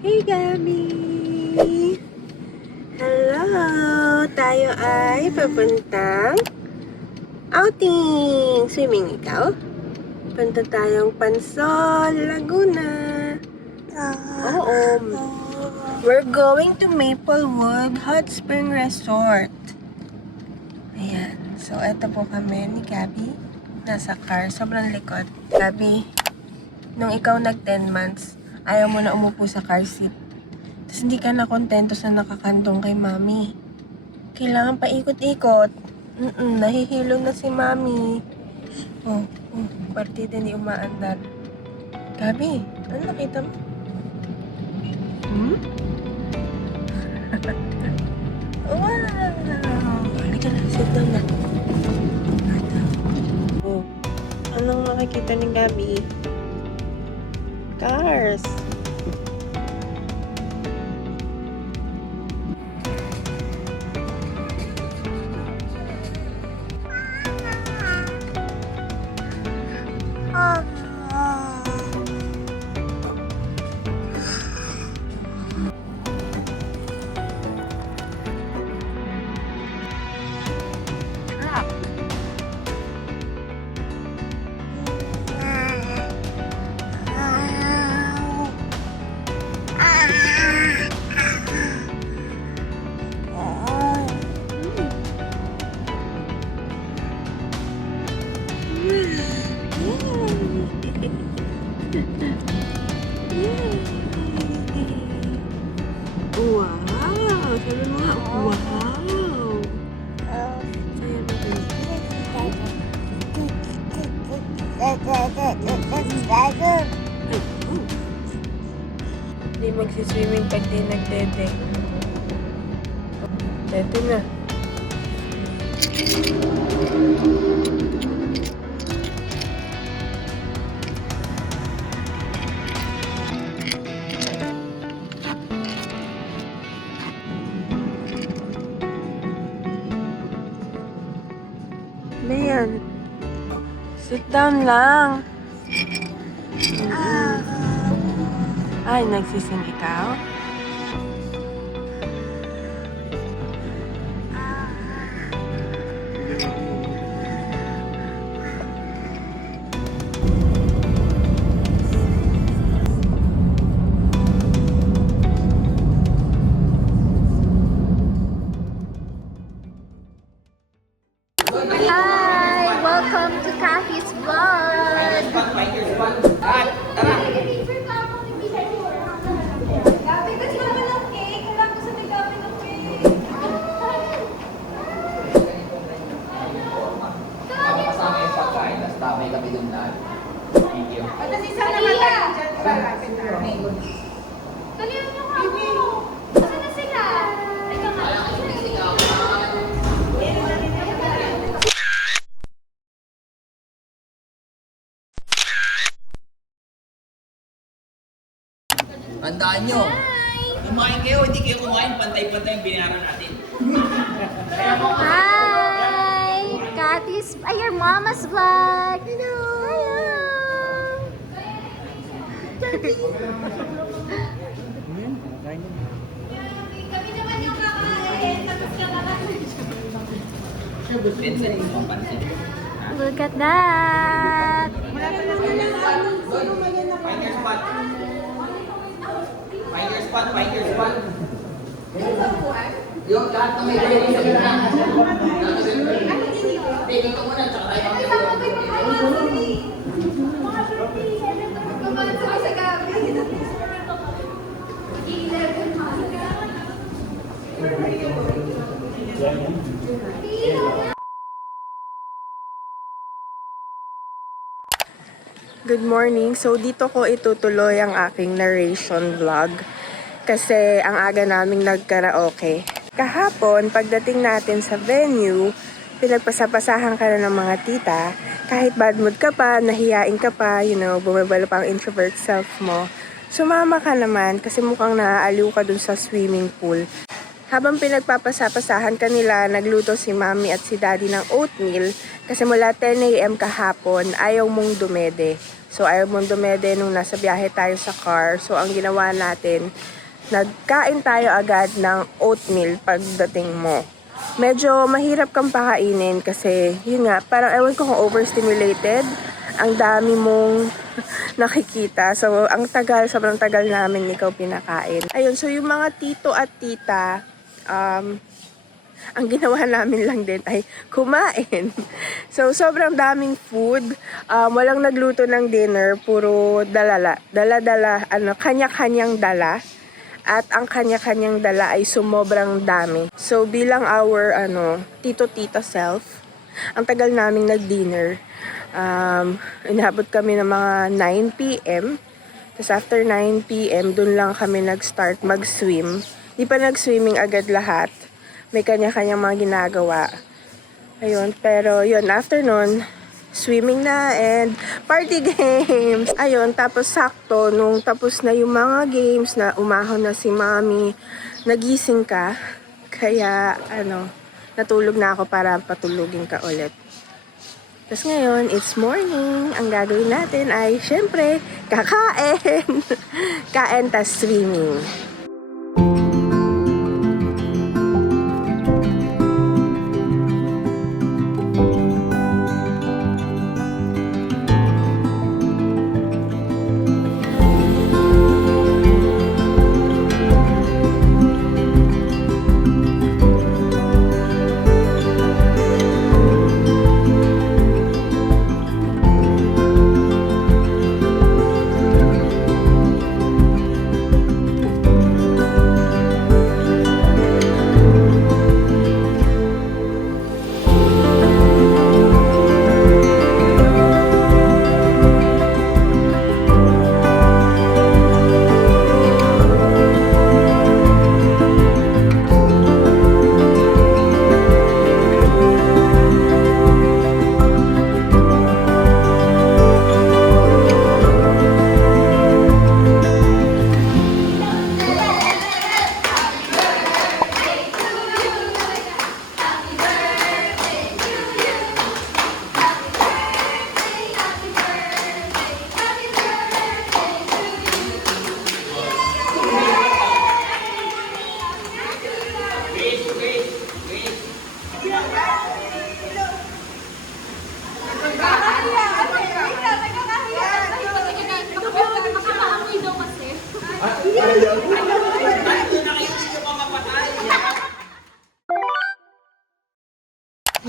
Hey, Gabby! Hello! Tayo ay papuntang outing! Swimming ikaw? Punta tayong Pansol, Laguna. Oo. We're going to Maplewood Hot Spring Resort. Ayan. So, eto po kami ni Gabby. Nasa car. Sobrang likod. Gabby, nung ikaw nag 10 months, ayaw mo na umupo sa car seat. Tapos hindi ka na kontento sa nakakandong kay mami. Kailangan paikot-ikot. Nahihilo na si mami. Partida hindi umaandar. Gabi, ano nakita mo? Wow! Halika na, sit down na. Anong makikita ni Gabi? Cars! Wow! Sabi mo nga, wow! Hindi magsiswimming pag di nagdede. Dede na. Mayan. Sit down lang. Ay, nagsising ikaw? Hi! Welcome to Kathy's Vlog! Gabi, kasi naman ng cake. Wala ko sa may gabi ng cake. Kasama yung pagkain, tapos tabay kami dun na. Thank you. Tapos isa naman tayo dyan. Dalihan nyo nga ako. Saan na sila? Ito nga. Tandaan nyo, kumain kayo, hindi kayo kumain, pantay-pantay yung binayaran natin. Hi! Kathy's, your mama's vlog! Hello! Kami naman yung kakain, tapos kakakain. Pinsan yung mapansin. Look at that! Find your spot. Find your spot. Yung lahat na may pwede sa ganda. Dito muna, tsaka tayo Good morning. So, dito ko itutuloy ang aking narration vlog. Kasi ang aga naming nagkaraoke. Kahapon, pagdating natin sa venue, pinagpasapasahan ka na ng mga tita. Kahit bad mood ka pa, nahiyain ka pa, bumabalo pa ang introvert self mo. Sumama ka naman kasi mukhang naaaliw ka dun sa swimming pool. Habang pinagpapasapasahan kanila, nagluto si mami at si daddy ng oatmeal kasi mula 10 AM kahapon, ayaw mong dumede. So, ayaw mong dumede nung nasa biyahe tayo sa car. So, ang ginawa natin, nagkain tayo agad ng oatmeal pagdating mo. Medyo mahirap kang pakainin kasi, yun nga, parang ewan ko kung overstimulated. Ang dami mong nakikita. So, ang tagal, sobrang tagal namin ikaw pinakain. Ayun, so yung mga tito at tita, ang ginawa namin lang din ay kumain. So, sobrang daming food. Walang nagluto ng dinner, puro dala-dala, kanya-kanyang dala. At ang kanya-kanyang dala ay sumobrang dami. So, bilang our, tito-tita self, ang tagal naming nag-dinner. Inabot kami ng mga 9 p.m. Tapos after 9 p.m., dun lang kami nag-start mag-swim. Di pa nag-swimming agad lahat. May kanya-kanyang mga ginagawa. Ayun, pero yun, after nun, swimming na and party games. Ayun, tapos sakto, nung tapos na yung mga games na umahon na si mami, nagising ka. Kaya, natulog na ako para patulugin ka ulit. Tapos ngayon, it's morning. Ang gagawin natin ay, syempre, kakain. Kain tas swimming.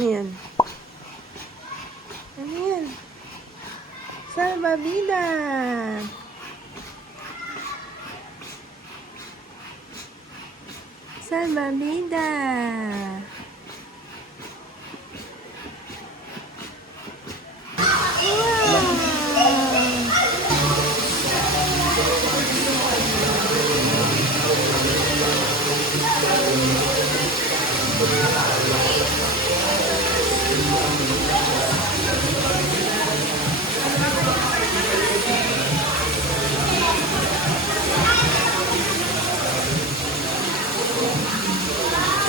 Ayan. Ano yan? Salbabida! Salbabida!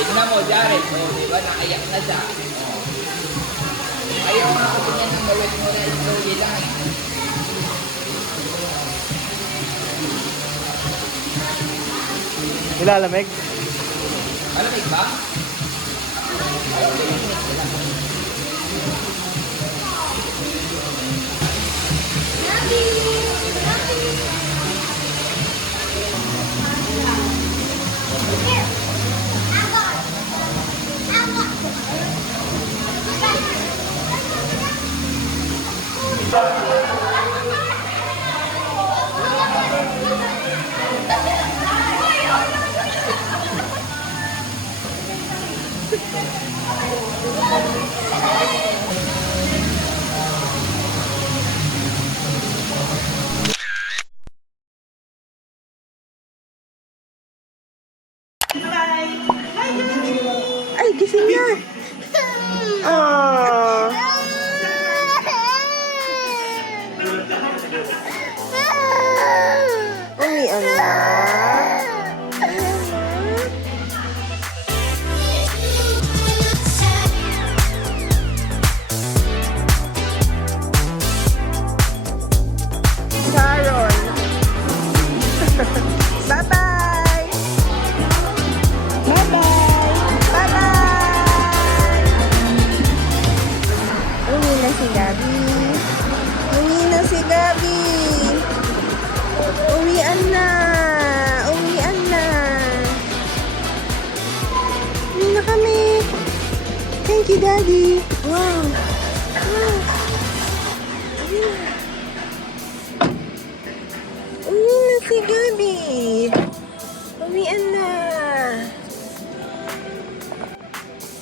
Tignan mo, Jared. Di ba? Nakaiyak na siya. Ayaw nga kasi niya nang gawin mo na slowly lang eh. Nilalamig? Malamig ba? Ay, gising na! Aww! Umian na. si Daddy. Wow. Wow. Uwi na si Gabi. Uwian na.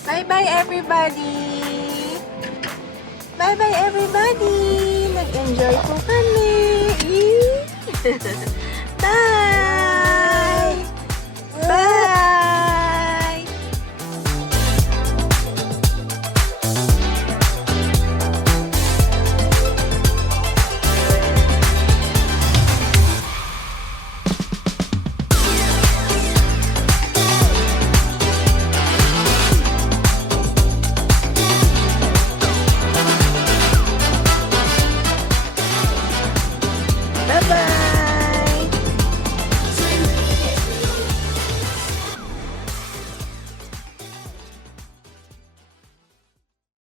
Bye-bye, everybody. Bye-bye, everybody. Nag-enjoy po kami.